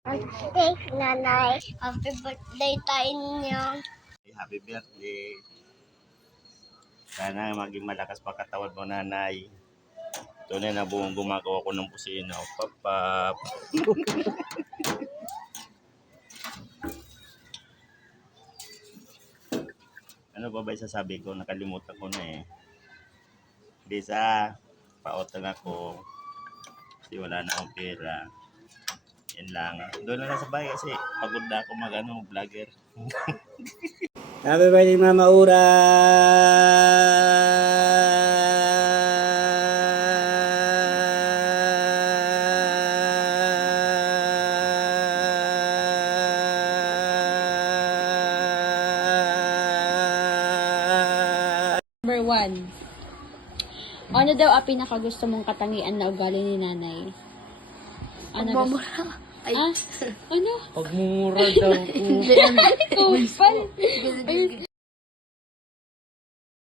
Birthday, nanay. Happy birthday tayo niyo. Happy birthday. Sana maging malakas pa katawan mo, nanay. Tunay na buong gumagawa ko ng pusino. Papap. Ano ba ba isasabi ko? Nakalimutan ko na eh. Bisa, pautang ako. Kasi wala na akong pera. Yan lang. Doon na lang sa bahay kasi pagod na ako vlogger. Happy birthday, Mama Ura! Number 1. Ano daw ang pinakagusto mong katangian na ugali ni nanay? Ano gusto? Ay. Ah? Ano? Pagmumura daw. Kupal.